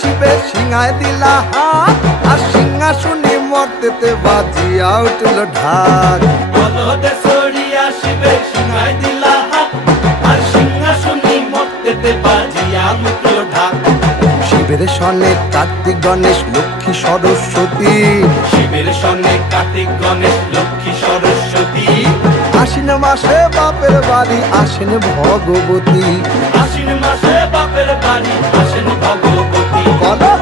শিবের সিংহায় দিলা হাত, আর সিংহাসনে মর্তেতে বাজিয়া উঠল ঢাক। বলদে সরিয়া শিবের সিংহায় দিলা হাত, আর সিংহাসনে মর্তেতে বাজিয়া উঠল ঢাক। শিবের সনে কার্তিক গণেশ লক্ষ্মী সরস্বতী, শিবের সনে কার্তিক গণেশ লক্ষ্মী সরস্বতী। আশ্বিন মাসে বাপের বাড়ি আসেন ভগবতী। আশ্বিন মাসে বাপের বাড়ি আসেন ভগবতী। বলো